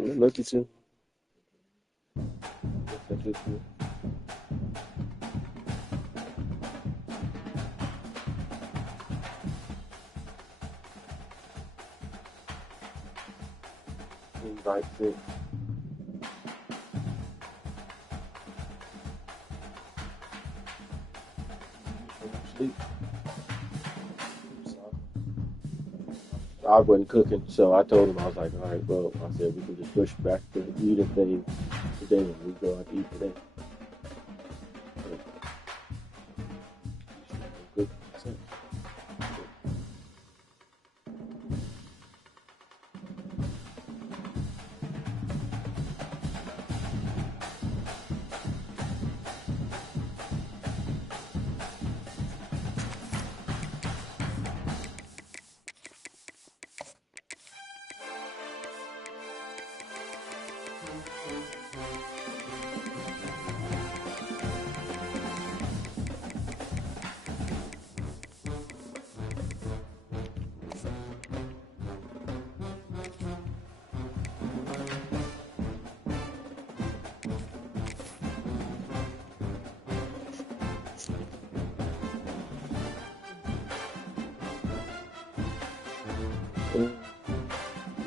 Lucky too. That's it too. Invite six. Sleep. I wasn't cooking, so I told him, I was like, all right, well, I said we can just push back the eating thing today and we go out to eat today. Good.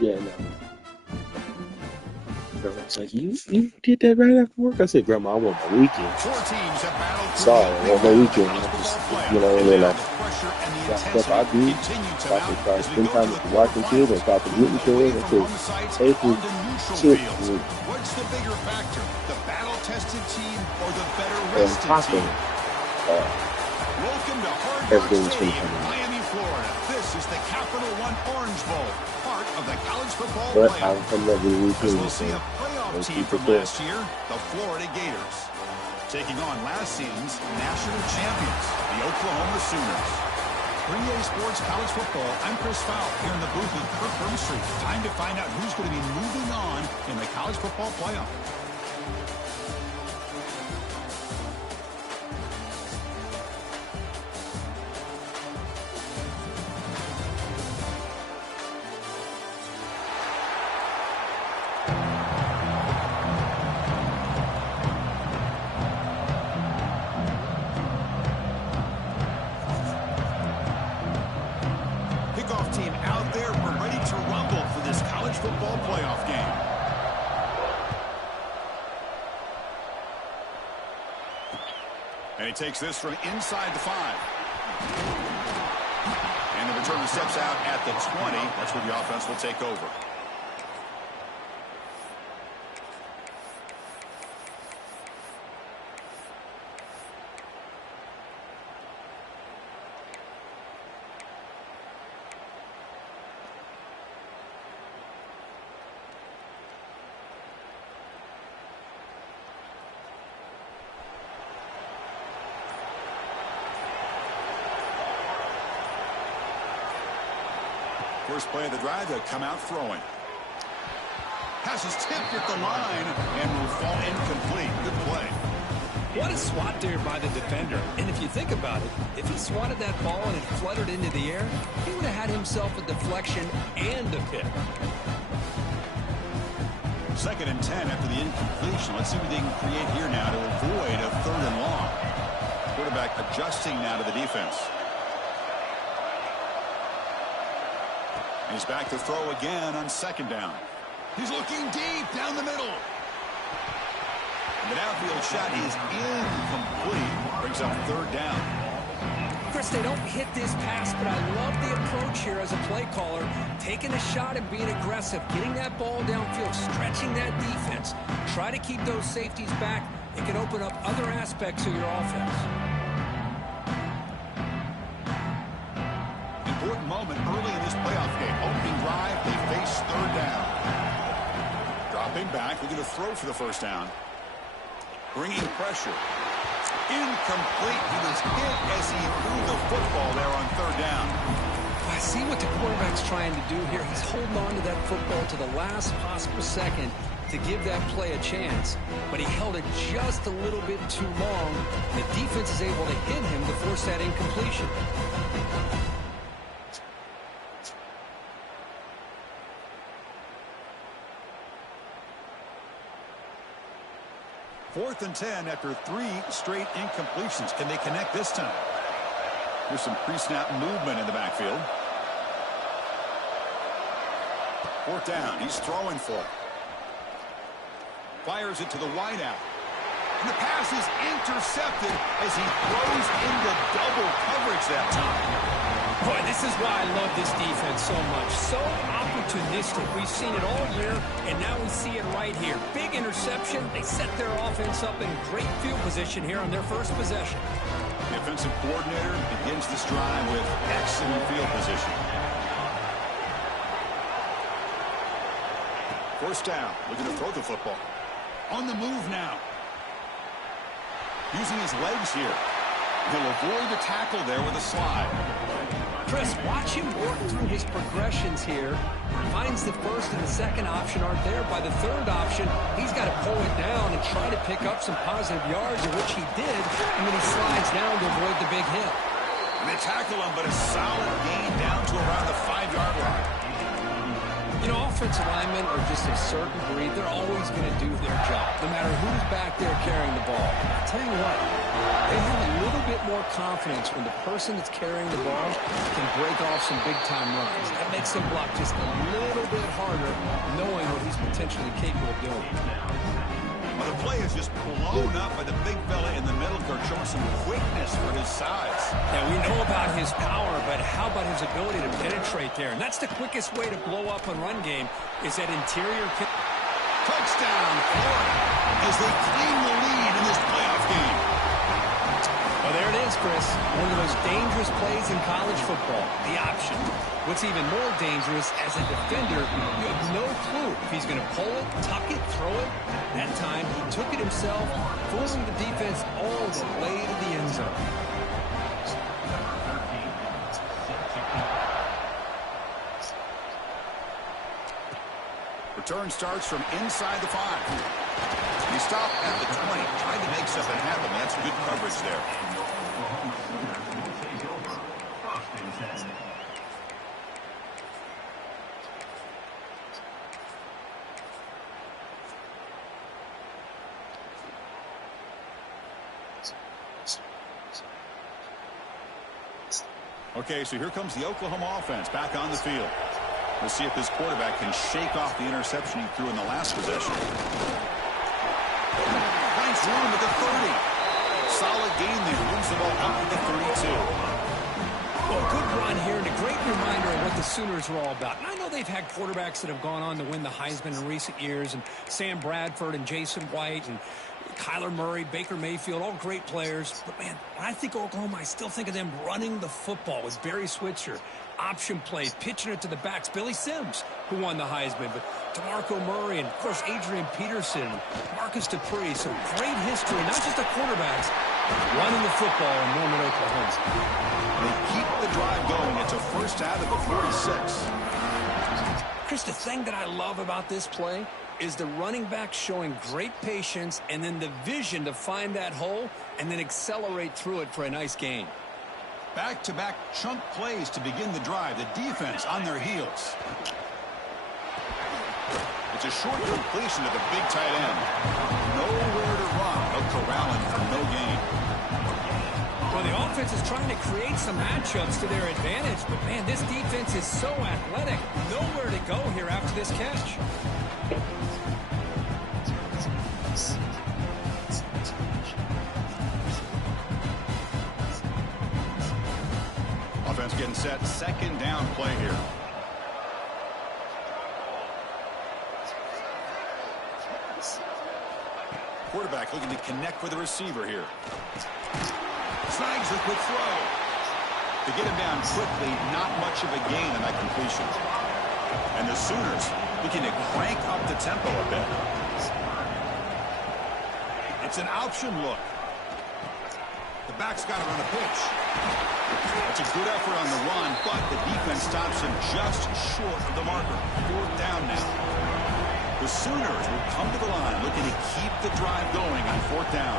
Yeah, no. Grandma's like, you did that right after work? I said, Grandma, I want my weekend. Sorry, I want my weekend. I just, and then I got stuff I do. If I could try to spend time with the watching kids or if I could rooting for it, I could take it, chip, what's the bigger factor, the battle-tested team or the better-rested team? Welcome to Hard Rock Stadium in Miami, Florida. This is the Capital One Orange Bowl, part of the college football playoff. As we'll see a playoff team from last year, the Florida Gators, taking on last season's national champions, the Oklahoma Sooners. 3A Sports College Football, I'm Chris Fowl here in the booth with Kirk Burnstreet. Time to find out who's going to be moving on in the college football playoff. And he takes this from inside the 5. And the returner steps out at the 20. That's where the offense will take over. First play of the drive, they'll come out throwing. Pass is tipped at the line and will fall incomplete. Good play. What a swat there by the defender. And if you think about it, if he swatted that ball and it fluttered into the air, he would have had himself a deflection and a pick. 2nd and 10 after the incompletion. Let's see what they can create here now to avoid a 3rd and long. Quarterback adjusting now to the defense. He's back to throw again on 2nd down. He's looking deep down the middle. And the downfield shot is incomplete. Brings up 3rd down. Chris, they don't hit this pass, but I love the approach here as a play caller. Taking a shot and being aggressive, getting that ball downfield, stretching that defense. Try to keep those safeties back. It can open up other aspects of your offense. Important moment early in this playoff game. Opening drive, they face 3rd down. Dropping back, looking to throw for the 1st down. Bringing pressure. Incomplete. He was hit as he threw the football there on 3rd down. I see what the quarterback's trying to do here. He's holding on to that football to the last possible second to give that play a chance. But he held it just a little bit too long. The defense is able to hit him to force that incompletion. 4th and 10 after 3 straight incompletions. Can they connect this time? Here's some pre-snap movement in the backfield. 4th down. He's throwing for it. Fires it to the wideout. And the pass is intercepted as he throws into double coverage that time. Boy, this is why I love this defense so much. So opportunistic. We've seen it all year, and now we see it right here. Big interception. They set their offense up in great field position here on their first possession. The offensive coordinator begins this drive with excellent field position. 1st down. Looking to throw the football. On the move now. Using his legs here. He'll avoid the tackle there with a slide. Chris, watch him work through his progressions here. Finds the first and the second option aren't there. By the third option, he's got to pull it down and try to pick up some positive yards, which he did, and then he slides down to avoid the big hit. And they tackle him, but a solid gain down to around the 5-yard line. You know, offensive linemen are just a certain breed. They're always going to do their job, no matter who's back there carrying the ball. I'll tell you what, they have a little bit more confidence when the person that's carrying the ball can break off some big-time runs. That makes them block just a little bit harder, knowing what he's potentially capable of doing. Well, the play is just blown up by the big fella in the middle, showing some quickness for his size. Yeah, we know about his power, but how about his ability to penetrate there? And that's the quickest way to blow up a run game, is that interior kick. Touchdown, Florida, as they claim the lead in this playoff game. Well, there it is, Chris. One of the most dangerous plays in college football, the option. What's even more dangerous, as a defender, you have no clue if he's going to pull it, tuck it, throw it. That time, he took it himself, fooling the defense all the way to the end zone. Return starts from inside the 5. He stopped at the 20, trying to make something happen. That's good coverage there. Okay, so here comes the Oklahoma offense back on the field. We'll see if this quarterback can shake off the interception he threw in the last possession. Finds room at the 30. Solid gain there. Moves the ball up to the 32. Well, good run here and a great reminder of what the Sooners are all about. And I know they've had quarterbacks that have gone on to win the Heisman in recent years, and Sam Bradford and Jason White and Kyler Murray, Baker Mayfield, all great players. But, man, when I think Oklahoma, I still think of them running the football with Barry Switzer. Option plays, pitching it to the backs. Billy Sims, who won the Heisman, but DeMarco Murray and, of course, Adrian Peterson, Marcus Dupree. So great history, not just the quarterbacks, running the football in Norman, Oklahoma. They keep the drive going. It's a first out of the 46. Chris, the thing that I love about this play is the running back showing great patience and then the vision to find that hole and then accelerate through it for a nice gain. Back-to-back chunk plays to begin the drive. The defense on their heels. It's a short completion to the big tight end. Nowhere to run. No corralling for no gain. Well, the offense is trying to create some matchups to their advantage, but, man, this defense is so athletic. Nowhere to go here after this catch. Offense getting set. Second down play here. Quarterback looking to connect with the receiver here. Snags a quick throw. To get him down quickly, not much of a gain on that completion. And the Sooners looking to crank up the tempo a bit. It's an option look. The back's got it on a pitch. It's a good effort on the run, but the defense stops him just short of the marker. 4th down now. The Sooners will come to the line looking to keep the drive going on 4th down.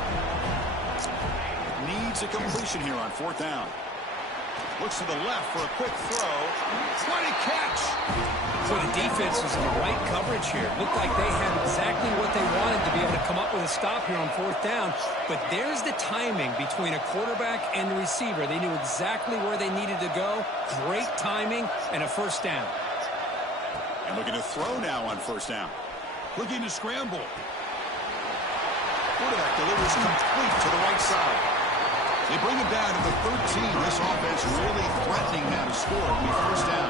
Needs a completion here on 4th down. Looks to the left for a quick throw. What a catch! So the defense was in the right coverage here. Looked like they had exactly what they wanted to be able to come up with a stop here on 4th down. But there's the timing between a quarterback and the receiver. They knew exactly where they needed to go. Great timing and a 1st down. And looking to throw now on 1st down. Looking to scramble. Quarterback delivers complete to the right side. They bring it down to the 13. This offense really threatening now to score. It'll be 1st down.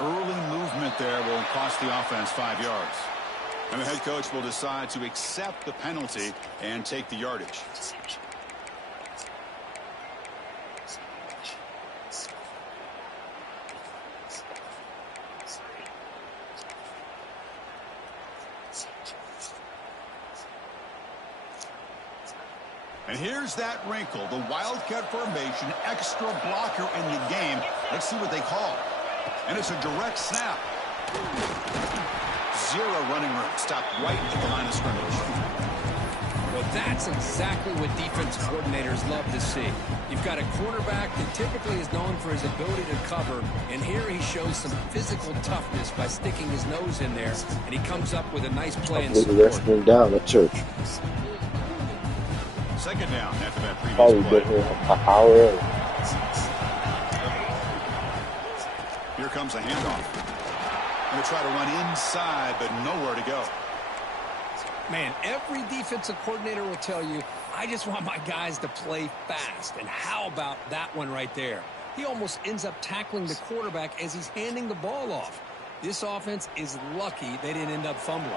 Early movement there will cost the offense 5 yards. And the head coach will decide to accept the penalty and take the yardage. And here's that wrinkle, the Wildcat formation, extra blocker in the game. Let's see what they call. And it's a direct snap. 0 running room. Stopped right at the line of scrimmage. Well, that's exactly what defense coordinators love to see. You've got a quarterback that typically is known for his ability to cover, and here he shows some physical toughness by sticking his nose in there, and he comes up with a nice play and support. Wrestling down at church. 2nd down after that previous Probably play. been here an hour early. Here comes a handoff. Going to try to run inside, but nowhere to go. Man, every defensive coordinator will tell you, I just want my guys to play fast. And how about that one right there? He almost ends up tackling the quarterback as he's handing the ball off. This offense is lucky they didn't end up fumbling.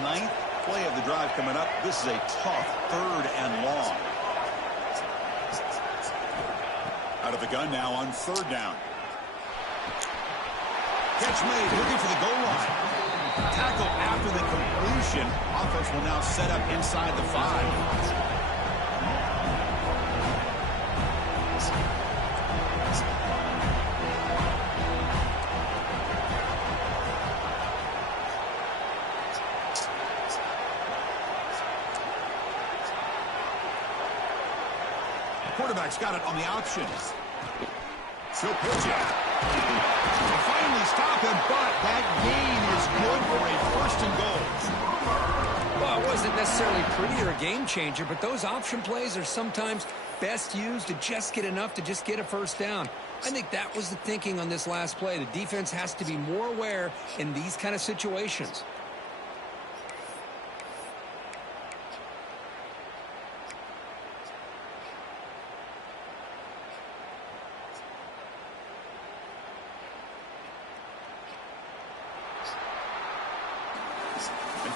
9th play of the drive coming up. This is a tough 3rd and long. Out of the gun now on 3rd down. Catch made, looking for the goal line. Tackle after the completion. Offense will now set up inside the 5. Quarterback's got it on the option. He'll pitch it. They finally stop him, but that gain is good for a 1st and goal. Well, it wasn't necessarily pretty or a game changer, but those option plays are sometimes best used to just get enough to just get a 1st down. I think that was the thinking on this last play. The defense has to be more aware in these kind of situations.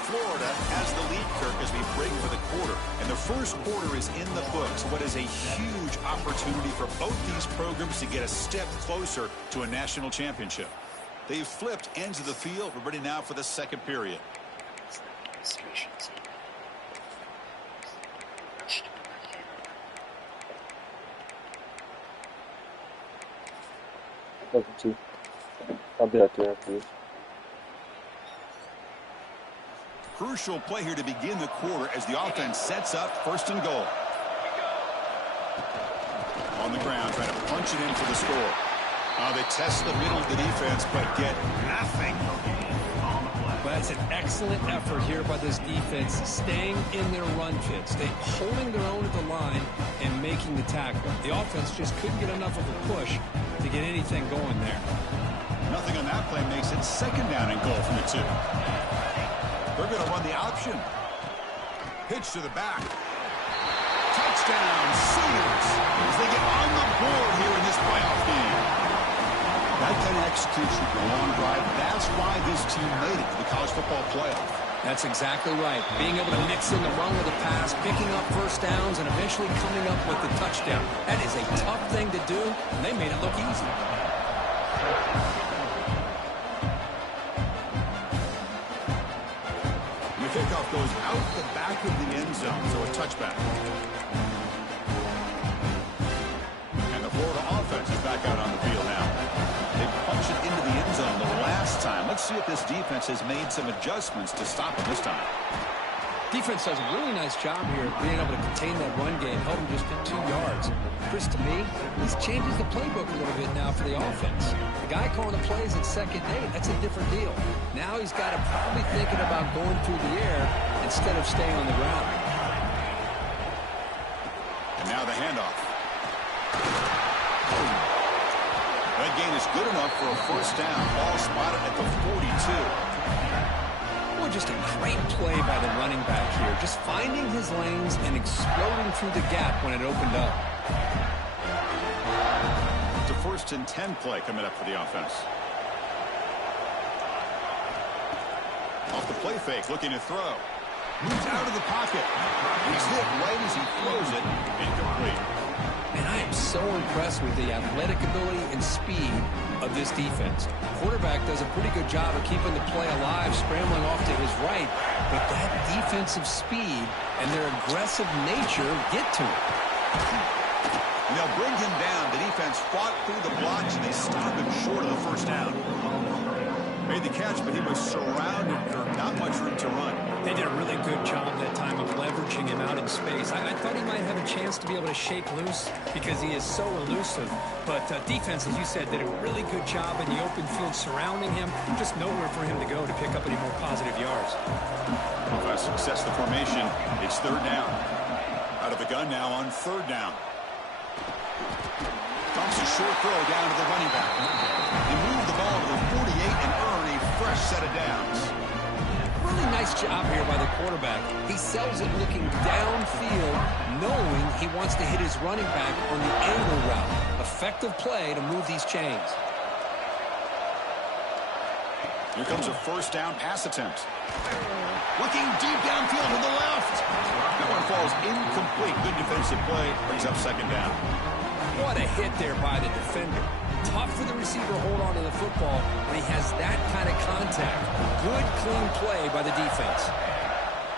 Florida has the lead, Kirk, as we break for the quarter. And the 1st quarter is in the books. What is a huge opportunity for both these programs to get a step closer to a national championship. They've flipped ends of the field. We're ready now for the 2nd period. I'll be out there after this. Crucial play here to begin the quarter as the offense sets up 1st and goal. On the ground, trying to punch it in for the score. They test the middle of the defense, but get nothing. Well, that's an excellent effort here by this defense, staying in their run fit, holding their own at the line and making the tackle. The offense just couldn't get enough of a push to get anything going there. Nothing on that play makes it 2nd down and goal from the 2. They're going to run the option. Pitch to the back. Touchdown, Sooners, as they get on the board here in this playoff game. That kind of execution, the long drive, that's why this team made it to the college football playoff. That's exactly right. Being able to mix in the run with the pass, picking up 1st downs, and eventually coming up with the touchdown. That is a tough thing to do, and they made it look easy. Kickoff goes out the back of the end end zone, so a touchback. And the Florida offense is back out on the field now. They punched it into the end zone the last time. Let's see if this defense has made some adjustments to stop him this time. Defense does a really nice job here of being able to contain that run game, help him just get 2 yards. Chris, to me, this changes the playbook a little bit now for the offense. The guy calling the plays at 2nd and 8, that's a different deal. Now he's got to probably thinking about going through the air instead of staying on the ground. And now the handoff. That gain is good enough for a first down. Ball spotted at the 42. Boy, just a great play by the running back here. Just finding his lanes and exploding through the gap when it opened up. It's a 1st and 10 play coming up for the offense. Off the play fake, looking to throw. Moves out of the pocket. He's hit right as he throws it. Incomplete. And I am so impressed with the athletic ability and speed of this defense. Quarterback does a pretty good job of keeping the play alive, scrambling off to his right, but that defensive speed and their aggressive nature get to him. And they'll bring him down. The defense fought through the blocks, and they stop him short of the first down. Made the catch, but he was surrounded. Not much room to run. They did a really good job that time of leveraging him out in space. I thought he might have a chance to be able to shake loose because he is so elusive. But defense, as you said, did a really good job in the open field surrounding him. Just nowhere for him to go to pick up any more positive yards. Well, by success the formation, it's 3rd down. Out of the gun now on 3rd down. Dumps a short throw down to the running back. He moved the ball to the 48 and earned a fresh set of downs. Really nice job here by the quarterback. He sells it looking downfield, knowing he wants to hit his running back on the angle route. Effective play to move these chains. Here comes a 1st down pass attempt. Looking deep downfield to the left. That one falls incomplete. Good defensive play. Brings up 2nd down. What a hit there by the defender. Tough for the receiver to hold on to the football when he has that kind of contact. Good, clean play by the defense.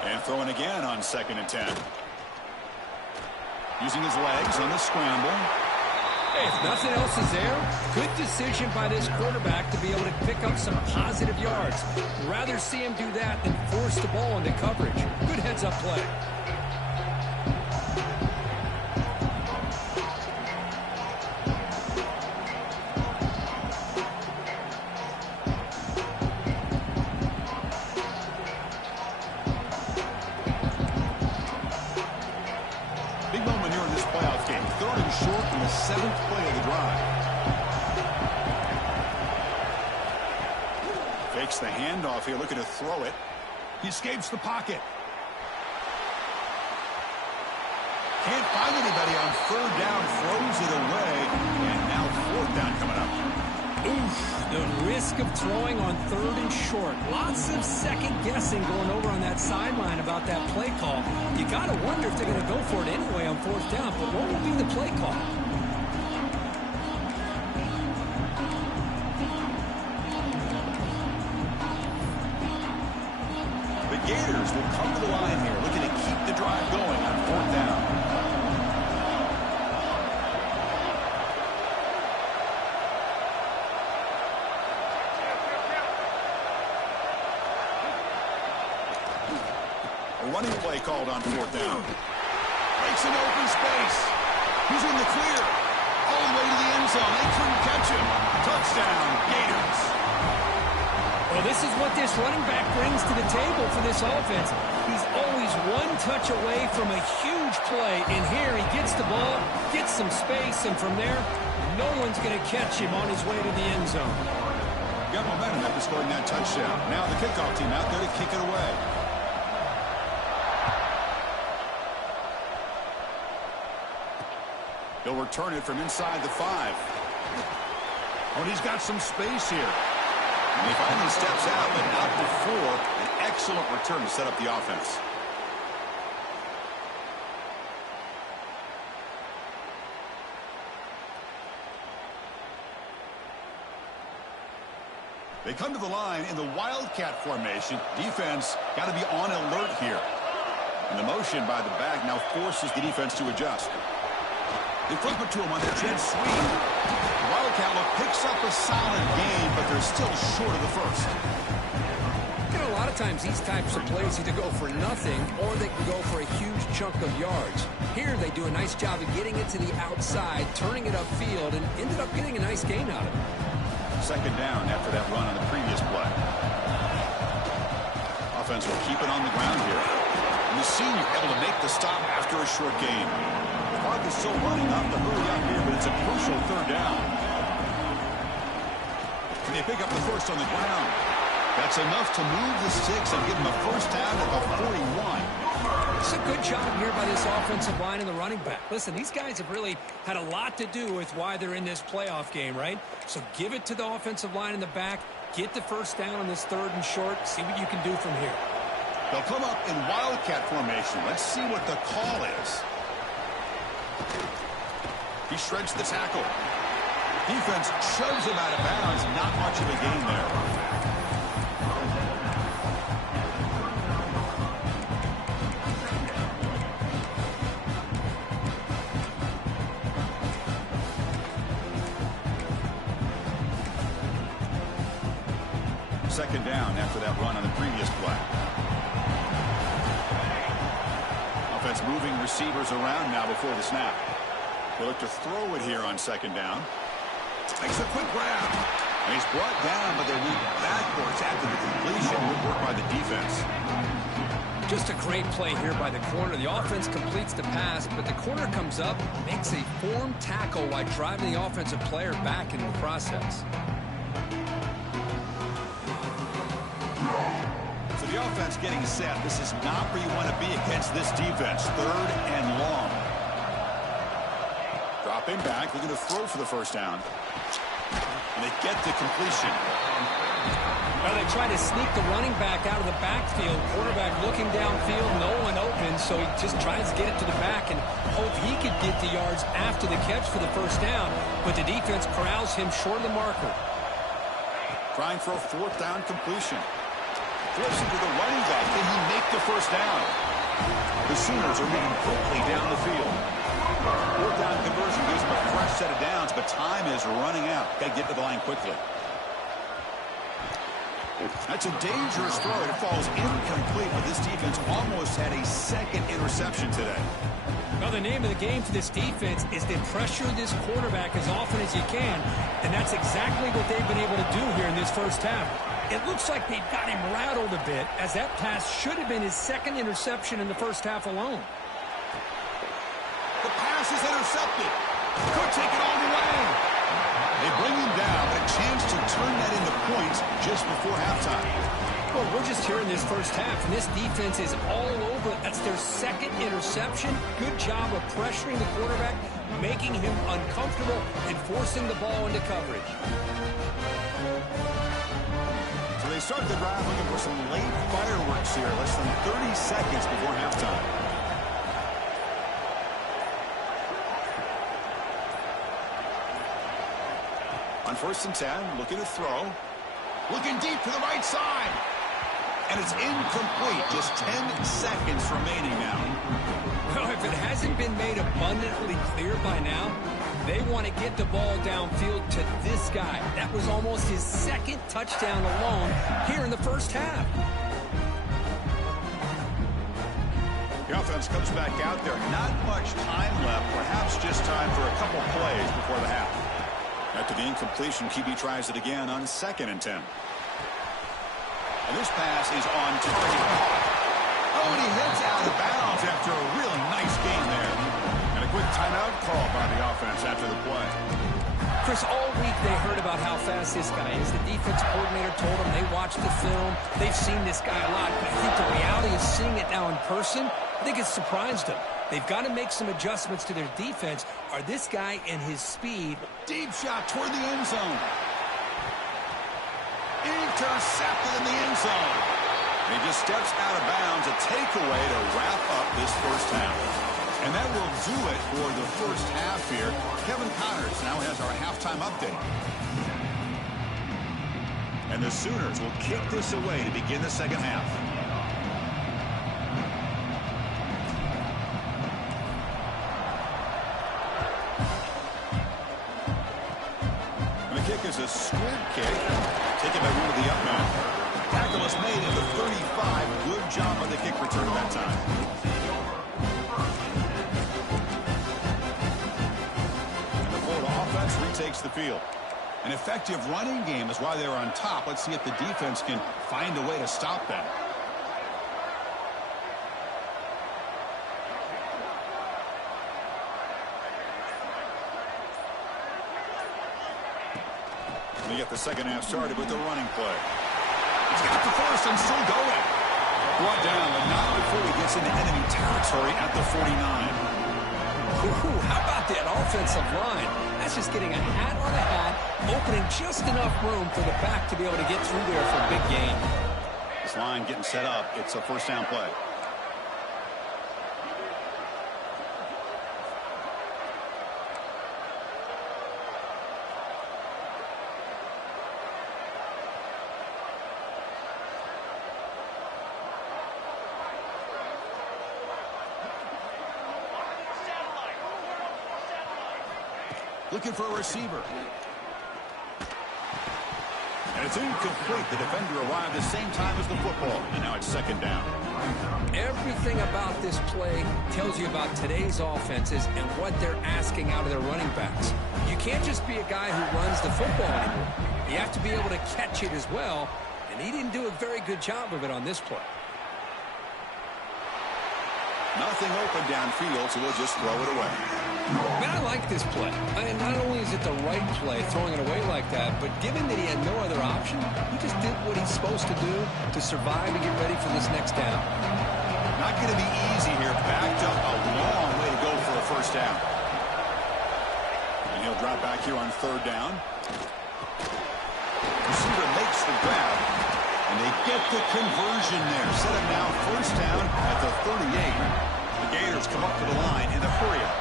And throwing again on 2nd and 10. Using his legs on the scramble. Hey, if nothing else is there, good decision by this quarterback to be able to pick up some positive yards. Rather see him do that than force the ball into coverage. Good heads-up play. Short in the 7th play of the drive. Fakes the handoff here, looking to throw it. He escapes the pocket. Can't find anybody on 3rd down, throws it away, and now 4th down coming up. Oof, the risk of throwing on 3rd and short. Lots of second guessing going over on that sideline about that play call. You got to wonder if they're going to go for it anyway on 4th down, but what will be the play call? The Gators will come to the line here, looking to keep the drive going on 4th down. Running play called on 4th down. Breaks an open space. He's in the clear. All the way to the end zone. They couldn't catch him. Touchdown, Gators. Well, this is what this running back brings to the table for this offense. He's always one touch away from a huge play. And here he gets the ball, gets some space, and from there, no one's going to catch him on his way to the end zone. Got momentum after scoring that touchdown. Now the kickoff team out there to kick it away. He'll return it from inside the 5. Oh, and he's got some space here. And he finally steps out, but not before an excellent return to set up the offense. They come to the line in the Wildcat formation. Defense got to be on alert here. And the motion by the back now forces the defense to adjust. They flip it to him on the jet sweep. Wildcat picks up a solid gain, but they're still short of the first. You know, a lot of times these types of plays either go for nothing or they can go for a huge chunk of yards. Here they do a nice job of getting it to the outside, turning it upfield, and ended up getting a nice gain out of it. Second down after that run on the previous play. Offense will keep it on the ground here. And the senior able to make the stop after a short gain. The clock is still running up to hurry up here, but it's a crucial third down. And they pick up the first on the ground. That's enough to move the sticks and give them a first down at the 41. It's a good job here by this offensive line and the running back. Listen, these guys have really had a lot to do with why they're in this playoff game, right? So give it to the offensive line in the back. Get the first down on this third and short. See what you can do from here. They'll come up in Wildcat formation. Let's see what the call is. He shreds the tackle. Defense shoves him out of bounds. Not much of a gain there. Second down after that run on the previous play. Offense moving receivers around now before the snap. They look to throw it here on second down. Makes a quick grab. And he's brought down, but they move backwards after the completion. Good work by the defense. Just a great play here by the corner. The offense completes the pass, but the corner comes up, makes a form tackle while driving the offensive player back into the process. So the offense getting set. This is not where you want to be against this defense. Third and long. Dropping back, looking to throw for the first down. And they get the completion. Well, they try to sneak the running back out of the backfield. Quarterback looking downfield, no one open, so he just tries to get it to the back and hope he could get the yards after the catch for the first down. But the defense corrals him short of the marker. Trying for a fourth down completion. Flips it to the running back. Can he make the first down? The Sooners are moving quickly down the field. Fourth down conversion gives them a fresh set of downs, but time is running out. Got to get to the line quickly. That's a dangerous throw. It falls incomplete, but this defense almost had a second interception today. Well, the name of the game for this defense is to pressure this quarterback as often as you can, and that's exactly what they've been able to do here in this first half. It looks like they've got him rattled a bit, as that pass should have been his second interception in the first half alone. The pass is intercepted. Could take it all the way. They bring him down, but a chance to turn that into points just before halftime. Well, we're just here in this first half, and this defense is all over it. That's their second interception. Good job of pressuring the quarterback, making him uncomfortable, and forcing the ball into coverage. So they start the drive looking for some late fireworks here, less than 30 seconds before halftime. On first and 10, looking to throw. Looking deep to the right side. And it's incomplete. Just 10 seconds remaining now. Well, if it hasn't been made abundantly clear by now, they want to get the ball downfield to this guy. That was almost his second touchdown alone here in the first half. The offense comes back out there. Not much time left. Perhaps just time for a couple plays before the half. After the incompletion, QB tries it again on second and 10. And this pass is on target. Oh, and he heads out of bounds after a really nice game there. And a quick timeout call by the offense after the play. Chris, all week they heard about how fast this guy is. The defense coordinator told them they watched the film. They've seen this guy a lot. But I think the reality of seeing it now in person, I think it's surprised them. They've got to make some adjustments to their defense. Are this guy and his speed? Deep shot toward the end zone. Intercepted in the end zone. He just steps out of bounds. A takeaway to wrap up this first half. And that will do it for the first half here. Kevin Connors now has our halftime update. And the Sooners will kick this away to begin the second half. rib kick. Taken by one of the up men. Tackle is made at the 35. Good job on the kick return that time. And the Florida offense retakes the field. An effective running game is why they're on top. Let's see if the defense can find a way to stop that. We get the second half started with the running play. He's got the first and still going. Brought down, but not before he gets into enemy territory at the 49. Ooh, how about that offensive line? That's just getting a hat on a hat, opening just enough room for the back to be able to get through there for a big gain. This line getting set up. It's a first down play. Looking for a receiver. And it's incomplete. The defender arrived the same time as the football. And now it's second down. Everything about this play tells you about today's offenses and what they're asking out of their running backs. You can't just be a guy who runs the football anymore. You have to be able to catch it as well. And he didn't do a very good job of it on this play. Nothing open downfield, so we'll just throw it away. Man, I like this play. And not only is it the right play, throwing it away like that, but given that he had no other option, he just did what he's supposed to do to survive and get ready for this next down. Not going to be easy here. Backed up a long way to go for a first down. And he'll drop back here on third down. Receiver makes the grab. And they get the conversion there. Set him now first down at the 38. The Gators come up to the line in a hurry-up.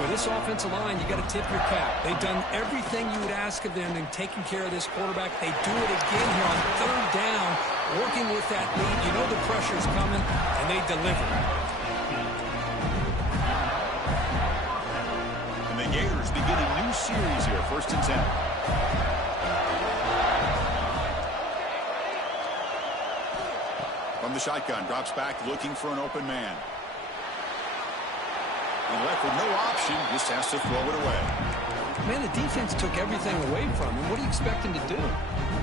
With this offensive line, you got to tip your cap. They've done everything you would ask of them in taking care of this quarterback. They do it again here on third down, working with that lead. You know the pressure's coming, and they deliver. And the Gators begin a new series here, 1st and 10. From the shotgun, drops back looking for an open man. And left with no option, just has to throw it away. Man, the defense took everything away from him. What do you expect him to do?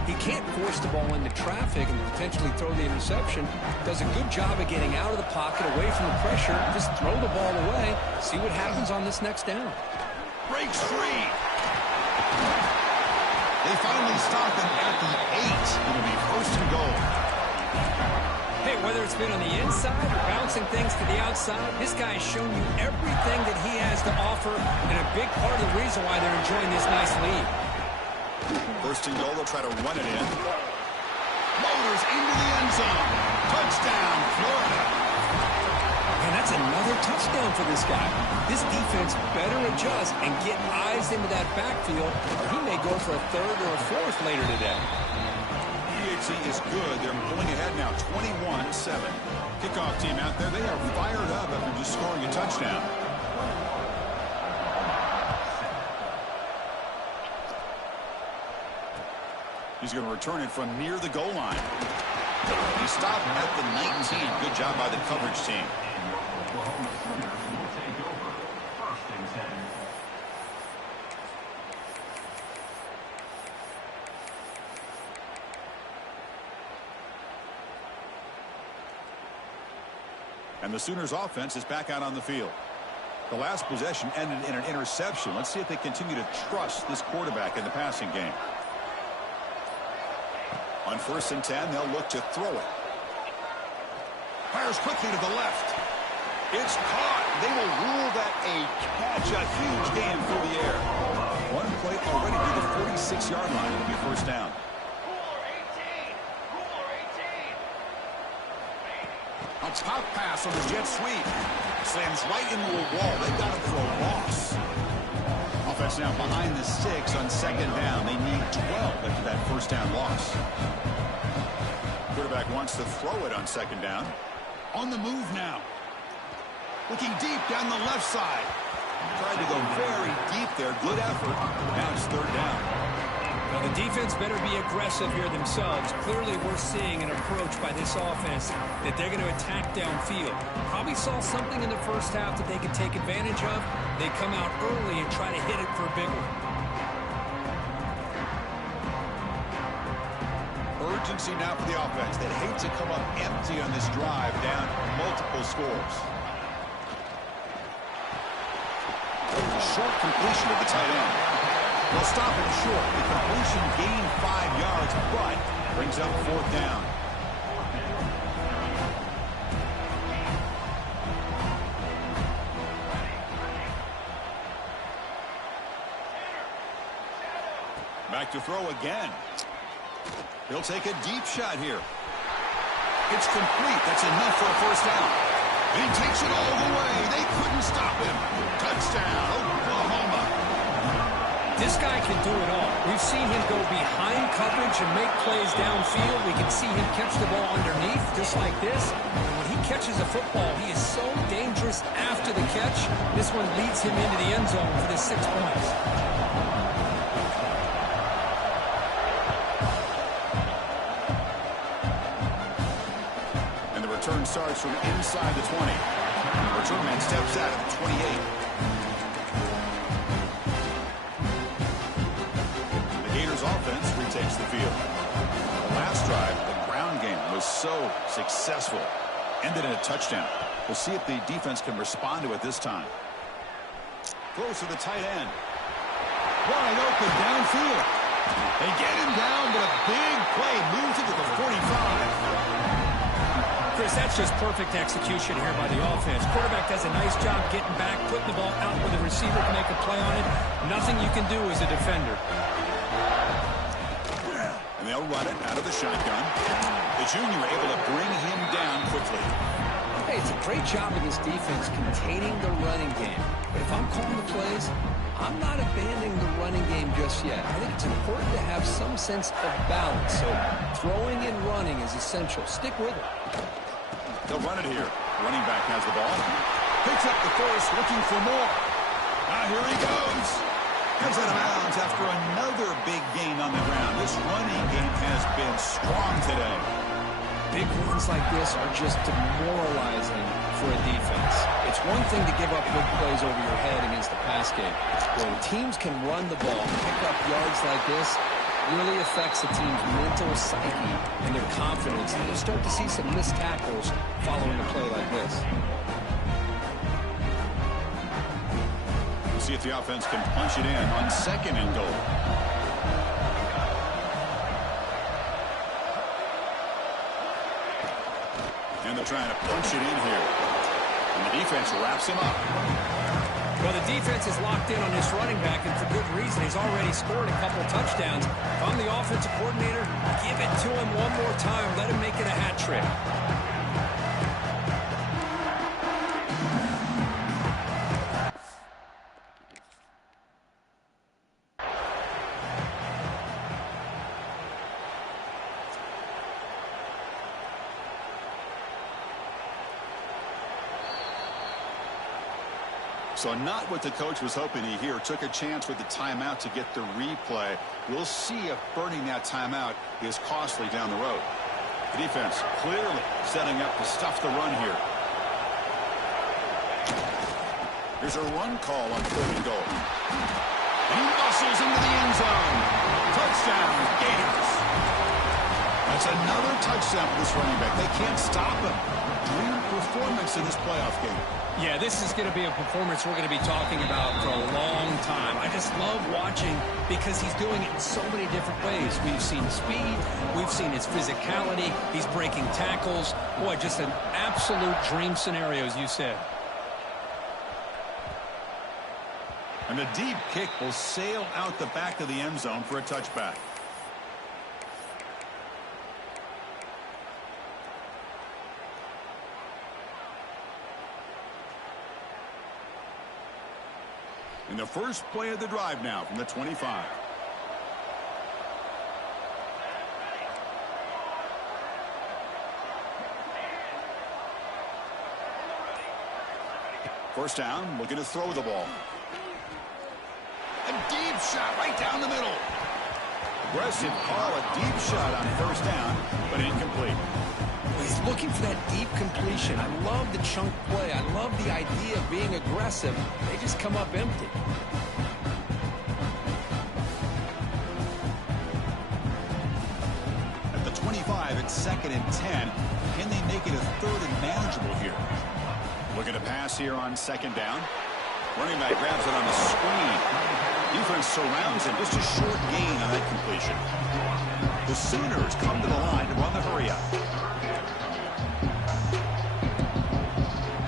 He can't force the ball into traffic and potentially throw the interception. Does a good job of getting out of the pocket, away from the pressure. Just throw the ball away. See what happens on this next down. Breaks free. They finally stop him at the 8. It'll be 1st and goal. Hey, whether it's been on the inside or bouncing things to the outside, this guy has shown you everything that he has to offer, and a big part of the reason why they're enjoying this nice lead. 1st and goal, they'll try to run it in. Motors into the end zone. Touchdown, Florida. And that's another touchdown for this guy. This defense better adjust and get eyes into that backfield, or he may go for a 3rd or a 4th later today. Is good. They're pulling ahead now, 21-7. Kickoff team out there. They are fired up after just scoring a touchdown. He's going to return it from near the goal line. He stopped at the 19. Good job by the coverage team. And the Sooners offense is back out on the field. The last possession ended in an interception. Let's see if they continue to trust this quarterback in the passing game. On 1st and 10, they'll look to throw it. Fires quickly to the left. It's caught. They will rule that a catch, a huge gain through the air. One play already to the 46-yard line. It'll be 1st down. A top pass on the jet sweep. Slams right into a wall. They've got him for a loss. Offense now behind the 6 on 2nd down. They need 12 after that 1st down loss. Quarterback wants to throw it on 2nd down. On the move now. Looking deep down the left side. Tried to go very deep there. Good effort. Now it's 3rd down. Well, the defense better be aggressive here themselves. Clearly, we're seeing an approach by this offense that they're going to attack downfield. Probably saw something in the first half that they could take advantage of. They come out early and try to hit it for a big one. Urgency now for the offense. They'd hate to come up empty on this drive, down multiple scores. Short completion of the tight end. They'll stop him short. The completion gained 5 yards, but brings up 4th down. Back to throw again. He'll take a deep shot here. It's complete. That's enough for a 1st down. And he takes it all the way. They couldn't stop him. Touchdown, Oklahoma. This guy can do it all. We've seen him go behind coverage and make plays downfield. We can see him catch the ball underneath, just like this. And when he catches a football, he is so dangerous after the catch. This one leads him into the end zone for the 6 points. Return starts from inside the 20. Return man steps out of the 28. The Gators offense retakes the field. The last drive, the ground game was so successful. Ended in a touchdown. We'll see if the defense can respond to it this time. Throws to the tight end. Wide open downfield. They get him down, but a big play moves it to the 45. Chris, that's just perfect execution here by the offense. Quarterback does a nice job getting back, putting the ball out where the receiver can make a play on it. Nothing you can do as a defender. And they'll run it out of the shotgun. The junior able to bring him down quickly. Hey, it's a great job of this defense containing the running game. But if I'm calling the plays, I'm not abandoning the running game just yet. I think it's important to have some sense of balance. So throwing and running is essential. Stick with it. They'll run it here. Running back has the ball. Picks up the first, looking for more. Now here he goes. Comes out of bounds after another big gain on the ground. This running game has been strong today. Big runs like this are just demoralizing for a defense. It's one thing to give up big plays over your head against the pass game. When teams can run the ball, pick up yards like this, really affects the team's mental psyche and their confidence. And you'll start to see some missed tackles following a play like this. We'll see if the offense can punch it in on 2nd and goal. And they're trying to punch it in here. And the defense wraps him up. Well, the defense is locked in on this running back, and for good reason. He's already scored a couple touchdowns. If I'm the offensive coordinator, give it to him one more time. Let him make it a hat trick. So not what the coach was hoping to hear. Took a chance with the timeout to get the replay. We'll see if burning that timeout is costly down the road. The defense clearly setting up to stuff the run here. Here's a run call on 3rd and goal. And he muscles into the end zone. Touchdown, Gators. That's another touchdown for this running back. They can't stop him. Dream performance in this playoff game. Yeah, this is going to be a performance we're going to be talking about for a long time. I just love watching because he's doing it in so many different ways. We've seen speed. We've seen his physicality. He's breaking tackles. Boy, just an absolute dream scenario, as you said. And the deep kick will sail out the back of the end zone for a touchback. In the first play of the drive now from the 25. First down, looking to throw the ball. A deep shot right down the middle. aggressive call, a deep shot on first down, but incomplete. He's looking for that deep completion. I love the chunk play. I love the idea of being aggressive. They just come up empty. At the 25, it's 2nd and 10. Can they make it a 3rd and manageable here? Looking to pass here on 2nd down. Running back grabs it on the screen. Defense surrounds him. Just a short gain on that completion. The Sooners come to the line to run the hurry up.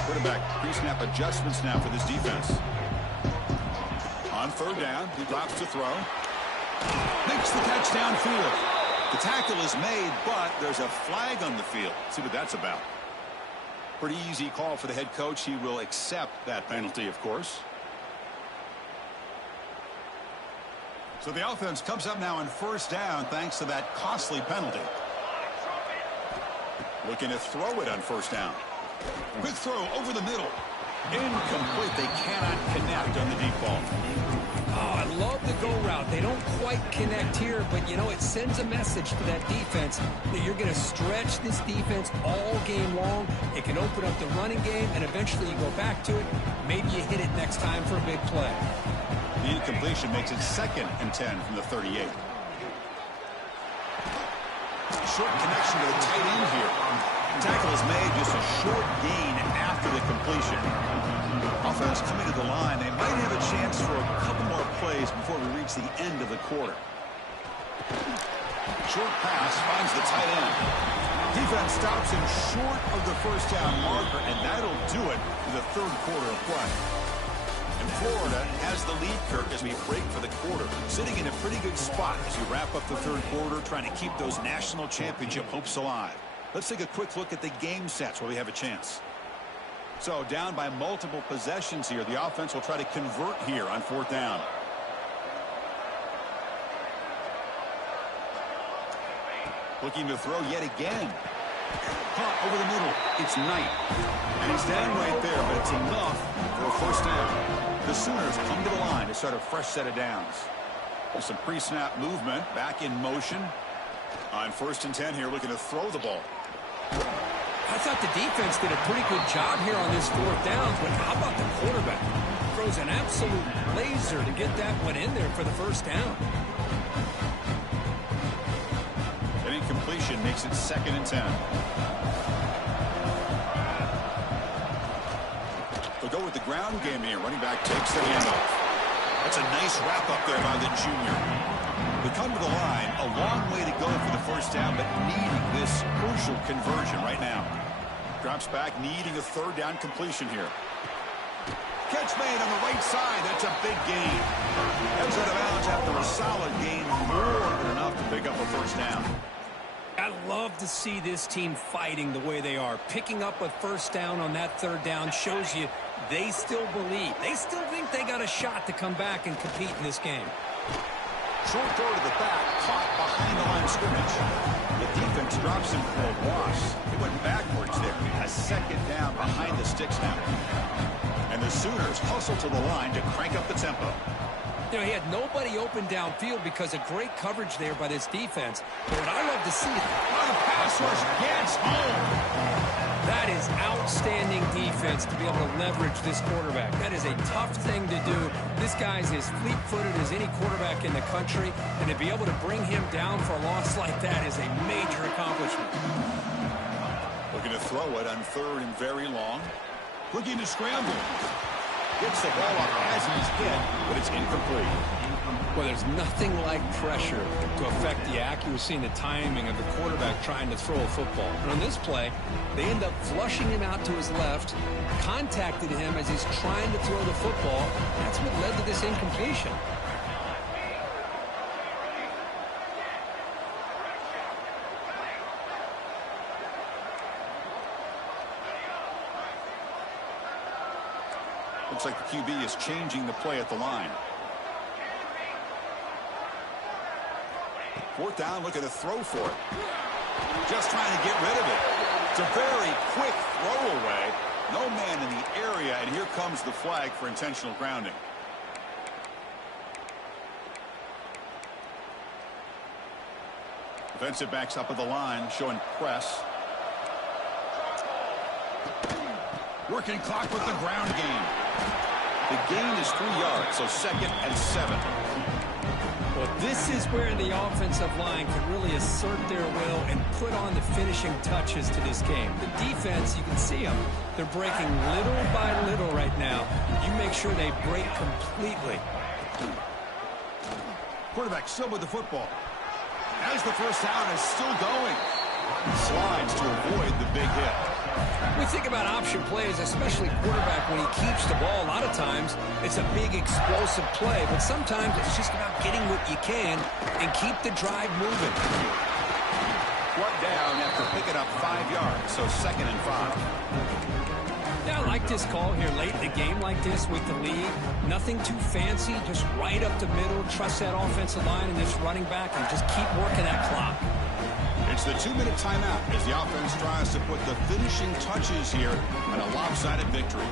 Quarterback pre-snap adjustments now for this defense. On 3rd down, he drops to throw. Makes the catch downfield. The tackle is made, but there's a flag on the field. See what that's about. Pretty easy call for the head coach. He will accept that penalty, of course. So the offense comes up now on 1st down thanks to that costly penalty. Looking to throw it on 1st down. Quick throw over the middle. Incomplete. They cannot connect on the deep ball. Oh, I love the go route. They don't quite connect here, but, you know, it sends a message to that defense that you're going to stretch this defense all game long. It can open up the running game, and eventually you go back to it. Maybe you hit it next time for a big play. The incompletion makes it 2nd and 10 from the 38. Short connection to the tight end here. Tackle is made, just a short gain after the completion. Offense coming to the line. They might have a chance for a couple more plays before we reach the end of the quarter. Short pass finds the tight end. Defense stops him short of the 1st down marker, and that'll do it for the 3rd quarter of play. And Florida has the lead, Kirk, as we break for the quarter. Sitting in a pretty good spot as we wrap up the 3rd quarter, trying to keep those national championship hopes alive. Let's take a quick look at the game sets where we have a chance. So down by multiple possessions here. The offense will try to convert here on 4th down. Looking to throw yet again. Caught over the middle. It's Knight. And he's down right there, but it's enough for a 1st down. The Sooners come to the line to start a fresh set of downs. With some pre-snap movement, back in motion. On 1st and 10 here, looking to throw the ball. I thought the defense did a pretty good job here on this 4th down, but how about the quarterback? Throws an absolute laser to get that one in there for the 1st down. An incompletion makes it 2nd and 10. They'll go with the ground game here. Running back takes the handoff. That's a nice wrap up there by the junior. We come to the line, a long way to go for the 1st down, but needing this crucial conversion right now. Drops back, needing a 3rd down completion here. Catch made on the right side. That's a big gain. Heads out of bounds after a solid gain, more than enough to pick up a 1st down. I love to see this team fighting the way they are. Picking up a 1st down on that 3rd down shows you they still believe. They still think they got a shot to come back and compete in this game. Short throw to the back, caught behind the line of scrimmage. The defense drops him for a loss. He went backwards there. A 2nd down behind the sticks now. And the Sooners hustle to the line to crank up the tempo. You know, he had nobody open downfield because of great coverage there by this defense. But what I love to see is on a pass rush gets home. That is outstanding defense to be able to leverage this quarterback. That is a tough thing to do. This guy's as fleet-footed as any quarterback in the country, and to be able to bring him down for a loss like that is a major accomplishment. Looking to throw it on 3rd and very long. Looking to scramble. Gets the ball up as he's hit, but it's incomplete. Well, there's nothing like pressure to affect the accuracy and the timing of the quarterback trying to throw a football. And on this play, they end up flushing him out to his left, contacted him as he's trying to throw the football. That's what led to this incompletion. Looks like the QB is changing the play at the line. 4th down, looking to throw for it. Just trying to get rid of it. It's a very quick throw away. No man in the area, and here comes the flag for intentional grounding. Defensive backs up at the line, showing press. Working clock with the ground game. The gain is 3 yards, so 2nd and 7. Well, this is where the offensive line can really assert their will and put on the finishing touches to this game. The defense, you can see them. They're breaking little by little right now. You make sure they break completely. Quarterback still with the football. As the first down is still going. Slides to avoid the big hit. We think about option plays, especially quarterback, when he keeps the ball. A lot of times, it's a big explosive play, but sometimes it's just about getting what you can and keep the drive moving. One down after picking up 5 yards, so 2nd and 5. Yeah, I like this call here late in the game like this with the lead. Nothing too fancy, just right up the middle. Trust that offensive line and this running back and just keep working that clock. It's the 2-minute timeout as the offense tries to put the finishing touches here on a lopsided victory.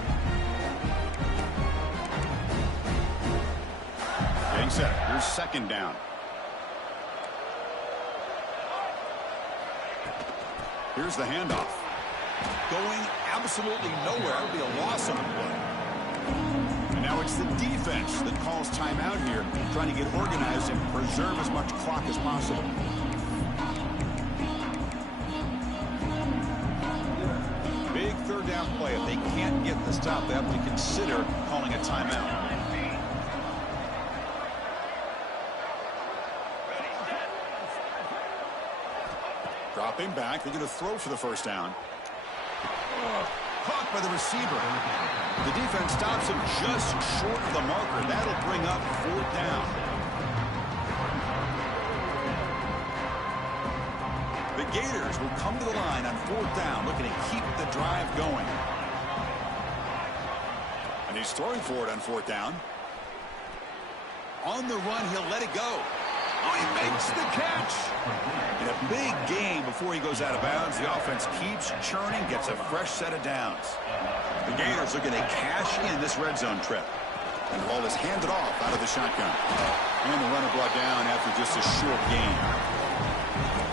Getting set. Here's 2nd down. Here's the handoff. Going absolutely nowhere. It'll be a loss on the play. And now it's the defense that calls timeout here, trying to get organized and preserve as much clock as possible. Big 3rd down play. If they can't get the stop, they have to consider calling a timeout. Dropping back. They're going to throw for the first down. Caught by the receiver. The defense stops him just short of the marker. That'll bring up 4th down. The Gators will come to the line on 4th down, looking to keep the drive going. And he's throwing for it on 4th down. On the run, he'll let it go. Oh, he makes the catch. In a big game before he goes out of bounds, the offense keeps churning, gets a fresh set of downs. The Gators are going to cash in this red zone trip. And the ball is handed off out of the shotgun. And the runner brought down after just a short gain.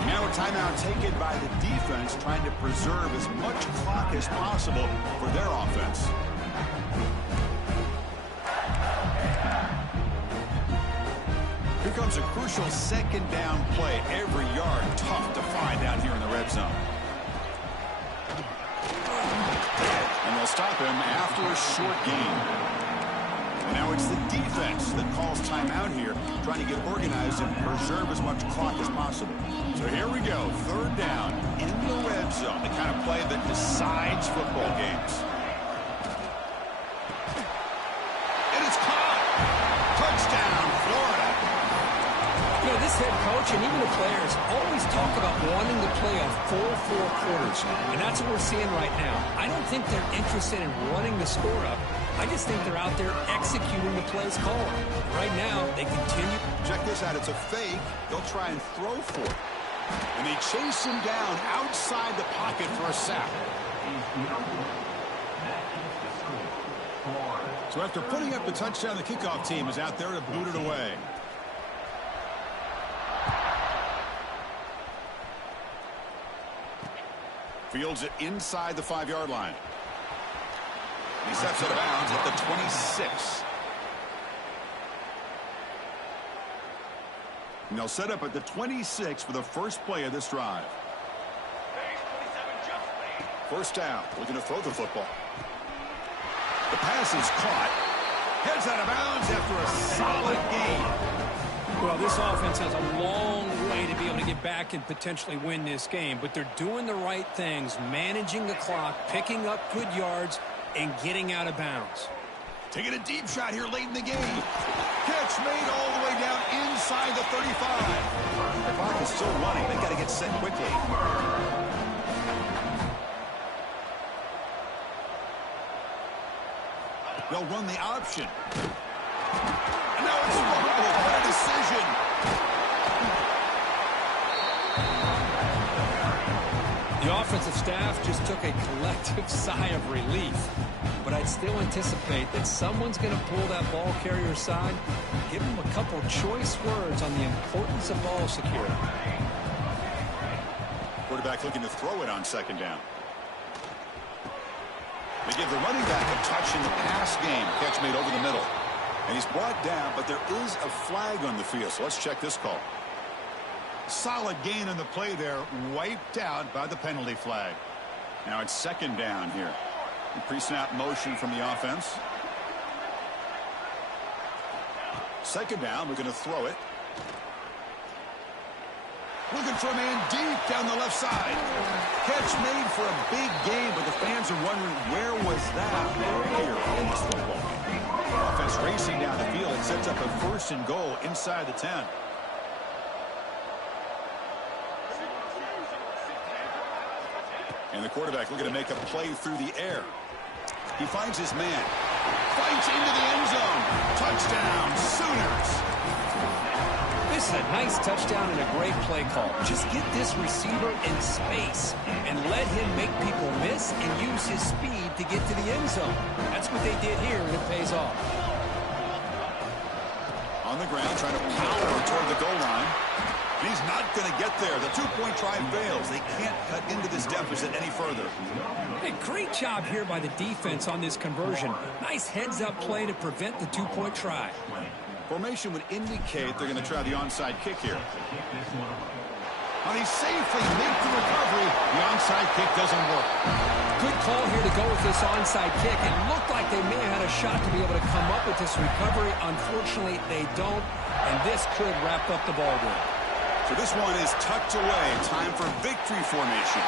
Now a timeout taken by the defense, trying to preserve as much clock as possible for their offense. Here comes a crucial 2nd down play. Every yard tough to find down here in the red zone. And they'll stop him after a short gain. And now it's the defense that calls timeout here, trying to get organized and preserve as much clock as possible. So here we go, 3rd down in the red zone, the kind of play that decides football games. And it's caught! Touchdown, Florida! You know, this head coach and even the players always talk about wanting to play a full 4 quarters, and that's what we're seeing right now. I don't think they're interested in running the score up. I just think they're out there executing the plays called. Right now, they continue. Check this out. It's a fake. They'll try and throw for it. And they chase him down outside the pocket for a sack. So after putting up the touchdown, the kickoff team is out there to boot it away. Fields it inside the 5-yard line. He steps out of bounds at the 26. And they'll set up at the 26 for the first play of this drive. First down. Looking to throw the football. The pass is caught. Heads out of bounds after a solid gain. Well, this offense has a long way to be able to get back and potentially win this game, but they're doing the right things, managing the clock, picking up good yards, and getting out of bounds. Taking a deep shot here late in the game. Catch made all the way down inside the 35. The clock is still running. They've got to get set quickly. They'll run the option. And now it's fumbled. What a decision. The offensive staff just took a collective sigh of relief. But I'd still anticipate that someone's going to pull that ball carrier aside, give him a couple choice words on the importance of ball security. quarterback looking to throw it on second down. They give the running back a touch in the pass game. Catch made over the middle. And he's brought down, but there is a flag on the field. So let's check this call. Solid gain on the play there. Wiped out by the penalty flag. Now it's second down here. Pre-snap motion from the offense. Second down, we're going to throw it. Looking for a man deep down the left side. Catch made for a big gain, but the fans are wondering where was that earlier in this football game. Offense racing down the field. It sets up a 1st and goal inside the 10. And the quarterback looking to make a play through the air. He finds his man. Fights into the end zone. Touchdown, Sooners. This is a nice touchdown and a great play call. Just get this receiver in space and let him make people miss and use his speed to get to the end zone. That's what they did here, and it pays off. On the ground, trying to power toward the goal line. And he's not going to get there. The two-point try fails. They can't cut into this deficit any further. Hey, great job here by the defense on this conversion. Nice heads-up play to prevent the two-point try. Formation would indicate they're going to try the onside kick here. And he safely made the recovery. The onside kick doesn't work. Good call here to go with this onside kick. It looked like they may have had a shot to be able to come up with this recovery. Unfortunately, they don't, and this could wrap up the ball game. So this one is tucked away. Time for victory formation.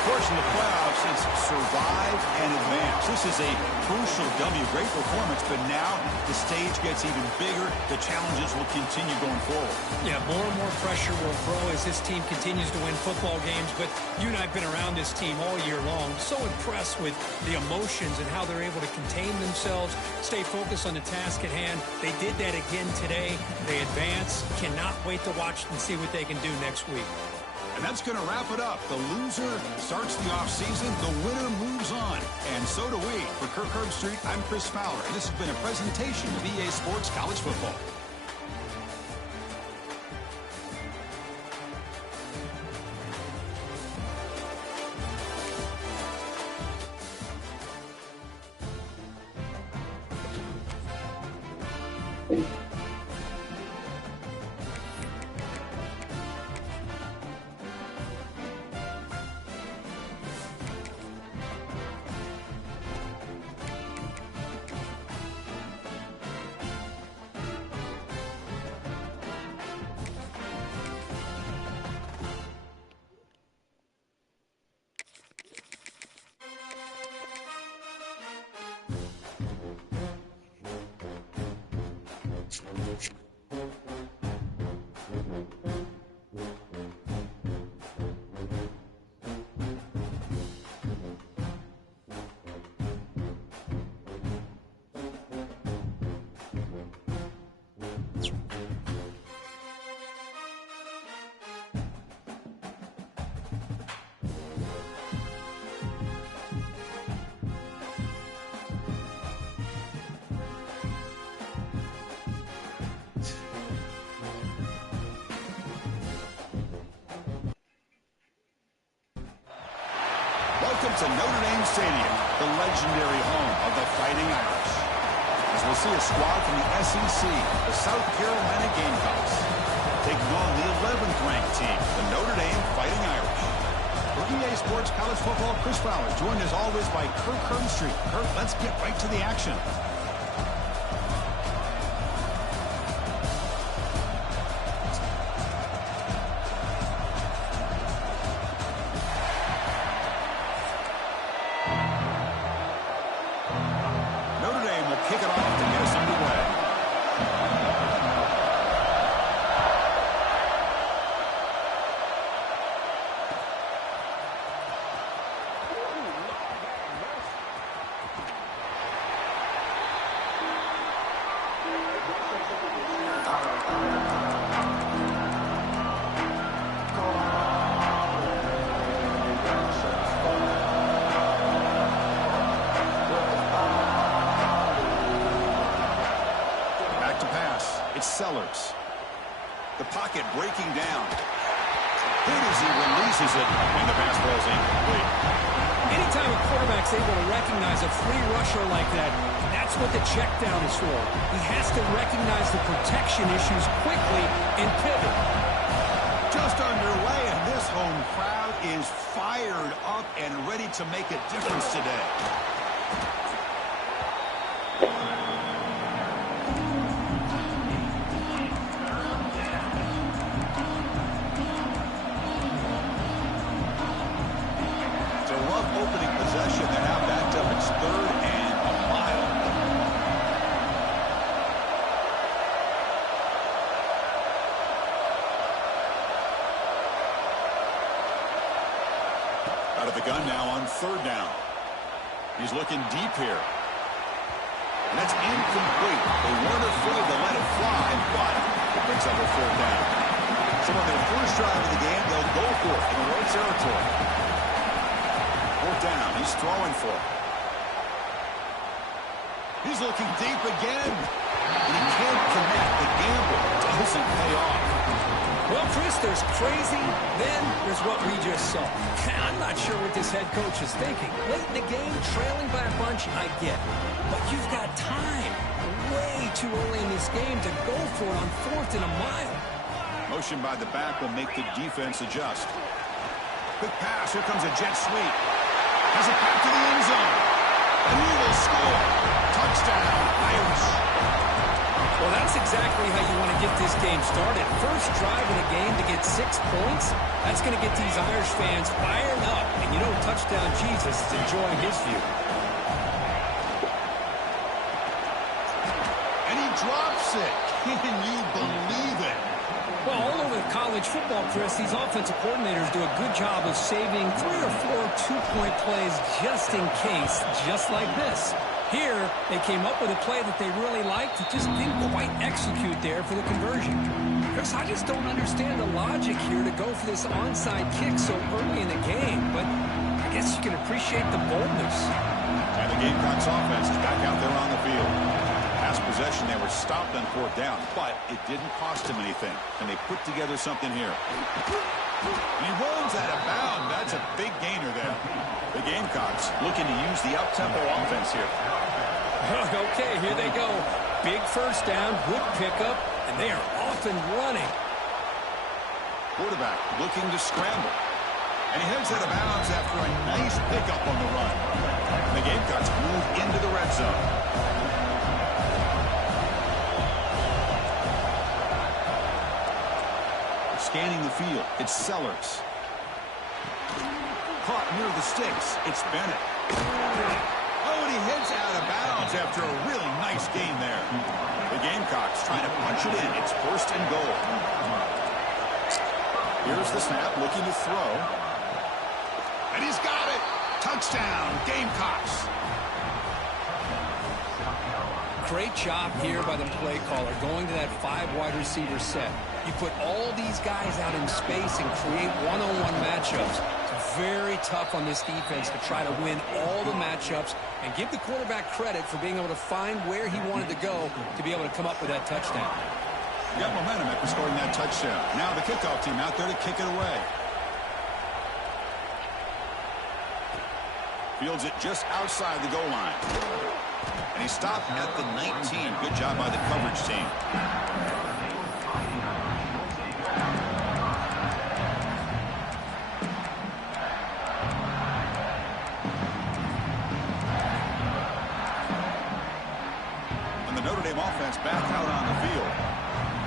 Of course, in the playoffs, it's survive and advance. This is a crucial W. Great performance, but now the stage gets even bigger. The challenges will continue going forward. Yeah, more and more pressure will grow as this team continues to win football games. But you and I have been around this team all year long. So impressed with the emotions and how they're able to contain themselves, stay focused on the task at hand. They did that again today. They advance. Cannot wait to watch and see what they can do next week. And that's going to wrap it up. The loser starts the offseason. The winner moves on. And so do we. For Kirk Herbstreit, I'm Chris Fowler. And this has been a presentation of EA Sports College Football. Welcome to Notre Dame Stadium, the legendary home of the Fighting Irish. As we'll see a squad from the SEC, the South Carolina Gamecocks, taking on the 11th ranked team, the Notre Dame Fighting Irish. For EA Sports College Football, Chris Fowler, joined as always by Kirk Herbstreit. Kirk, let's get right to the action. The pocket breaking down. Good as he releases it, and the pass ball is incomplete. Anytime a quarterback's able to recognize a free rusher like that, that's what the check down is for. He has to recognize the protection issues quickly and pivot. Just underway, and this home crowd is fired up and ready to make a difference today. It's a rough opening possession. They're now backed up. It's 3rd and a mile. Out of the gun now on 3rd down. He's looking deep here. And that's incomplete. They weren't afraid to let it fly, but it brings up a 4th down. So on their first drive of the game, they'll go for it in the road territory. 4th down. He's throwing for it. He's looking deep again. And he can't connect. The gamble doesn't pay off. Well, Chris, there's crazy, then there's what we just saw. I'm not sure what this head coach is thinking. Late in the game, trailing by a bunch, I get. But you've got time. Way too early in this game to go for it on 4th and a mile. Motion by the back will make the defense adjust. Quick pass. Here comes a jet sweep. Has it back to the end zone. And he will score. Touchdown, Irish. Well, that's exactly how you want to get this game started. First drive in a game to get 6 points. That's going to get these Irish fans fired up. And you know Touchdown Jesus is enjoying his view. And he drops it. Can you believe it? Well, all over college football, Chris, these offensive coordinators do a good job of saving 3 or 4 two-point plays just in case, just like this. Here, they came up with a play that they really liked, but just didn't quite execute there for the conversion. Chris, I just don't understand the logic here to go for this onside kick so early in the game, but I guess you can appreciate the boldness. And the Gamecocks offense is back out there on the field. Last possession, they were stopped on 4th down, but it didn't cost them anything, and they put together something here. And he runs out of bounds. That's a big gainer there. The Gamecocks looking to use the up-tempo offense here. Okay, here they go. Big first down, good pickup, and they are off and running. Quarterback looking to scramble. And he heads out of bounds after a nice pickup on the run. And the Gamecocks move into the red zone. Scanning the field, it's Sellers. Caught near the sticks, it's Bennett. Oh, and he heads out of bounds after a really nice game there. The Gamecocks trying to punch it in. It's 1st and goal. Here's the snap, looking to throw. And he's got it. Touchdown, Gamecocks. Great job here by the play caller, going to that 5 wide receiver set. You put all these guys out in space and create one-on-one matchups. It's very tough on this defense to try to win all the matchups and give the quarterback credit for being able to find where he wanted to go to be able to come up with that touchdown. Got momentum after scoring that touchdown. Now the kickoff team out there to kick it away. Fields it just outside the goal line. And he stopped at the 19. Good job by the coverage team. And the Notre Dame offense back out on the field.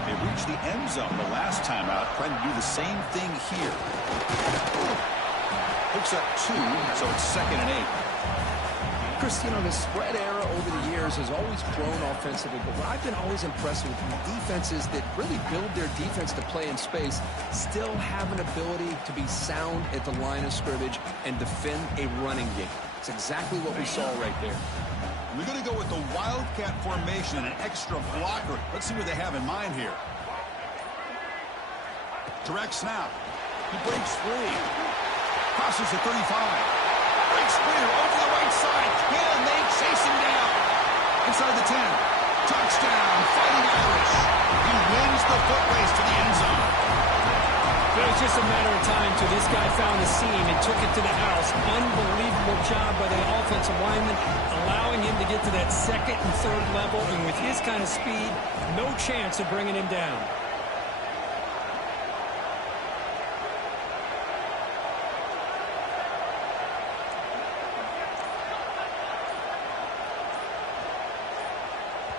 They reached the end zone the last time out, trying to do the same thing here. Picks up 2, so it's 2nd and 8. Chris, you know, the spread era over the years has always grown offensively, but what I've been always impressed with defenses that really build their defense to play in space still have an ability to be sound at the line of scrimmage and defend a running game. It's exactly what we saw right there. We're going to go with the Wildcat formation and an extra blocker. Let's see what they have in mind here. Direct snap. He breaks free. Crosses the 35. Breaks free over the right side. Can they chase him down? Inside the 10. Touchdown, Fighting Irish. He wins the foot race to the end zone. was just a matter of time till this guy found the seam and took it to the house. Unbelievable job by the offensive lineman, allowing him to get to that second and third level. And with his kind of speed, no chance of bringing him down.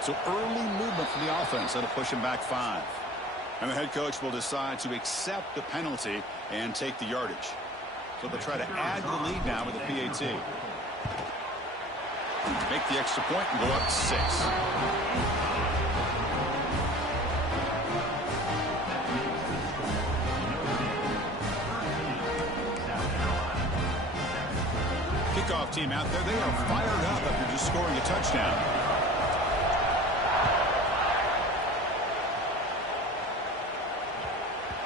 So early movement from the offense. That'll push him back 5. And the head coach will decide to accept the penalty and take the yardage. So they'll try to add to the lead now with the PAT. Make the extra point and go up 6. Kickoff team out there. They are fired up after just scoring a touchdown.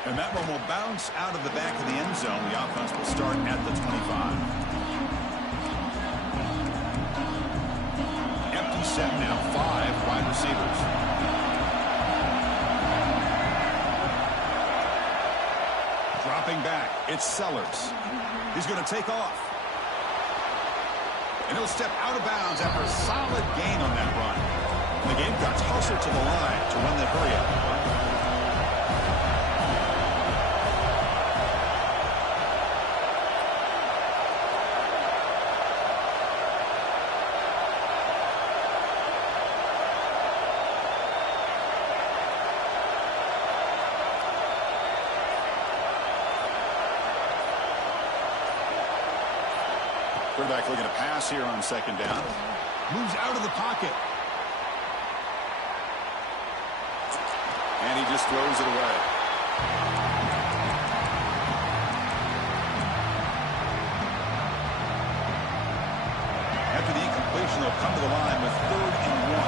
And that one will bounce out of the back of the end zone. The offense will start at the 25. Empty set now, 5 wide receivers. Dropping back, it's Sellers. He's going to take off. And he'll step out of bounds after a solid gain on that run. And the Gamecocks hustle to the line to run that hurry up. Quarterback looking to pass here on second down. Moves out of the pocket. And he just throws it away. After the incompletion, they'll come to the line with 3rd and 1.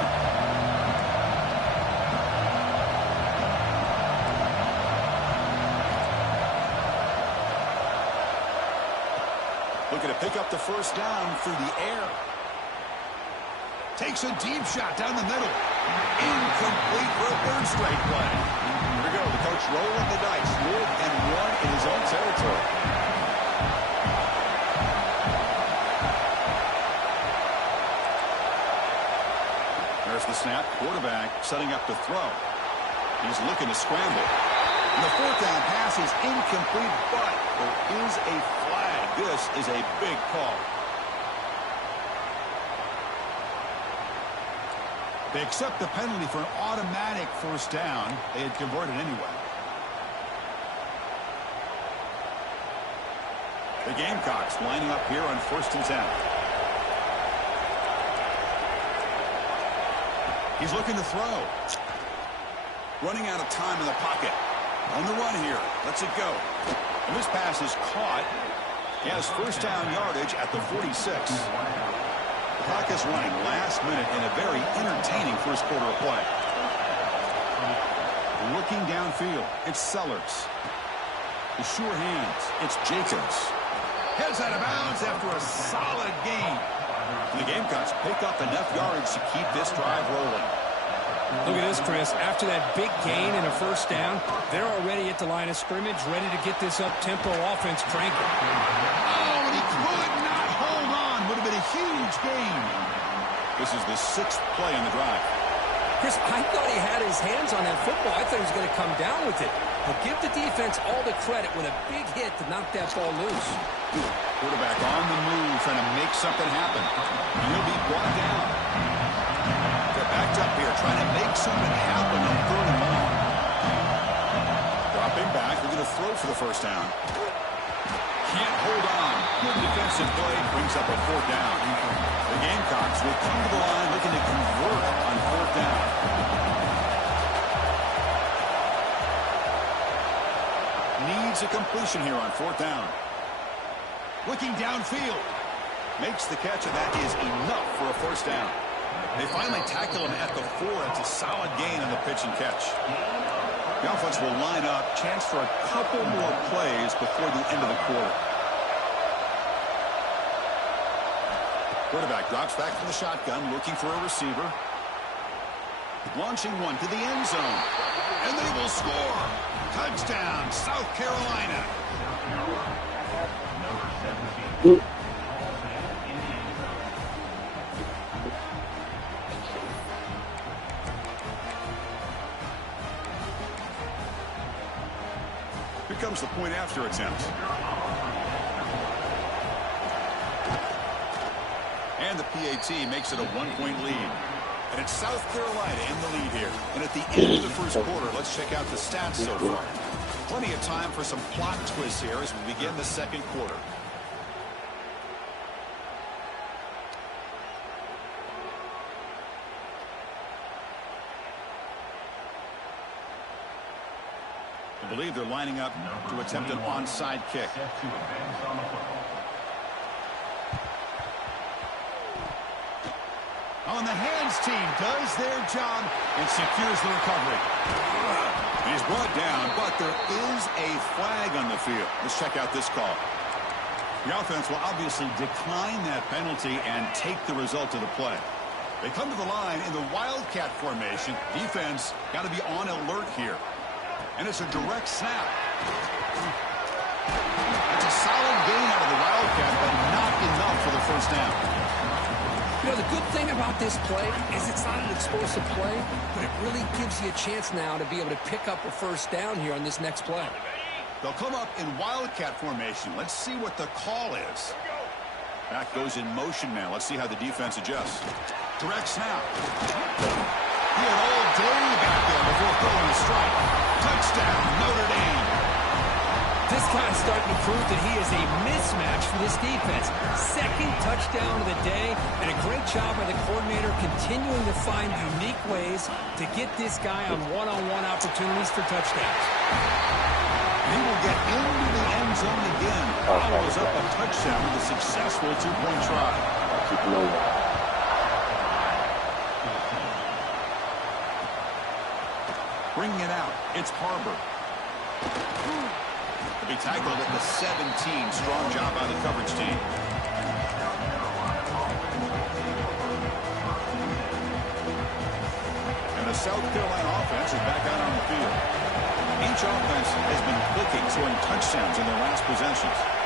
Looking to pick up the first down through the air. Takes a deep shot down the middle. Incomplete for a 3rd straight play. Here we go. The coach rolling the dice. 4th and 1 in his own territory. There's the snap. Quarterback setting up to throw. He's looking to scramble. And the 4th down pass is incomplete, but there is a flag. This is a big call. They accept the penalty for an automatic first down. They had converted anyway. The Gamecocks lining up here on 1st and 10. He's looking to throw. Running out of time in the pocket. On the run here. Lets it go. And this pass is caught. He has first down yardage at the 46. The clock is running last minute in a very entertaining first quarter of play. Looking downfield, it's Sellers. The sure hands, it's Jacobs. Heads out of bounds after a solid gain. The Gamecocks pick up enough yardage to keep this drive rolling. Look at this, Chris. After that big gain and a first down, they're already at the line of scrimmage, ready to get this up-tempo offense cranking. Oh, and he could not hold on. Would have been a huge gain. This is the 6th play on the drive. Chris, I thought he had his hands on that football. I thought he was going to come down with it. But give the defense all the credit with a big hit to knock that ball loose. Quarterback on the move, trying to make something happen. And he'll be brought down. They're backed up here, trying to make something happen on 3rd and 1. Dropping back, we're going to throw for the first down. Can't hold on. Good defensive play brings up a 4th down. The Gamecocks will come to the line looking to convert on 4th down. Needs a completion here on 4th down. Looking downfield. Makes the catch, and that is enough for a first down. They finally tackle him at the 4. It's a solid gain on the pitch and catch. The offense will line up. Chance for a couple more plays before the end of the quarter. Quarterback drops back from the shotgun, looking for a receiver. Launching one to the end zone. And they will score. Touchdown, South Carolina. Here comes the point after attempt. And the PAT makes it a 1-point lead. And it's South Carolina in the lead here. And at the end of the first quarter, let's check out the stats so far. Plenty of time for some plot twists here as we begin the second quarter. I believe they're lining up to attempt an onside kick. On the hands team does their job and secures the recovery. He's brought down, but there is a flag on the field. Let's check out this call. The offense will obviously decline that penalty and take the result of the play. They come to the line in the Wildcat formation. Defense got to be on alert here. And it's a direct snap. It's a solid gain out of the Wildcat, but not enough for the first down. You know, the good thing about this play is it's not an explosive play, but it really gives you a chance now to be able to pick up a first down here on this next play. They'll come up in Wildcat formation. Let's see what the call is. Back goes in motion now. Let's see how the defense adjusts. Direct snap. He had all day back there before throwing a strike. Touchdown, Notre Dame. This guy's starting to prove that he is a mismatch for this defense. Second touchdown of the day, and a great job by the coordinator continuing to find unique ways to get this guy on one-on-one opportunities for touchdowns. He will get into the end zone again. Follows up a touchdown with a successful two-point try. Bringing it out, it's Harbor. To be tackled at the 17. Strong job by the coverage team. And the South Carolina offense is back out on the field. Each offense has been clicking, scoring touchdowns in their last possessions.